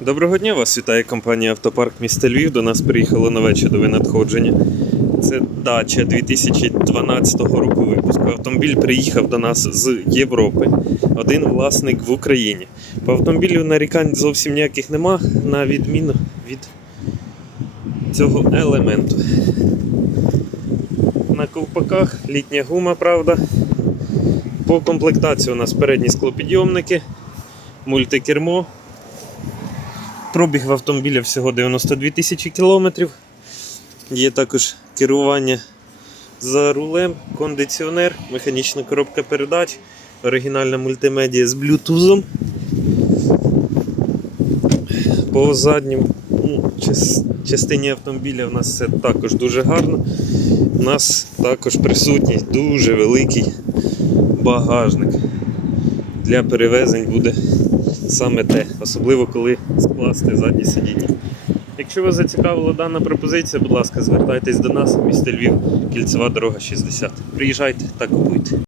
Доброго дня, вас вітає компанія Автопарк міста Львів. До нас приїхало нове чудове надходження. Це дача 2012 року випуску. Автомобіль приїхав до нас з Європи. Один власник в Україні. По автомобілю нарікань зовсім ніяких нема, на відміну від цього елементу. На ковпаках літня гума, правда. По комплектації у нас передні склопідйомники, мультикермо. Пробіг в автомобіля всього 92 тисячі кілометрів. Є також керування за рулем, кондиціонер, механічна коробка передач, оригінальна мультимедія з блютузом. По заднім ну, частині автомобіля у нас все також дуже гарно. У нас також присутній дуже великий багажник. Для перевезень буде саме те, особливо коли скласти задні сидіння. Якщо вас зацікавила дана пропозиція, будь ласка, звертайтесь до нас, місто Львів, кільцева дорога 60. Приїжджайте та купуйте.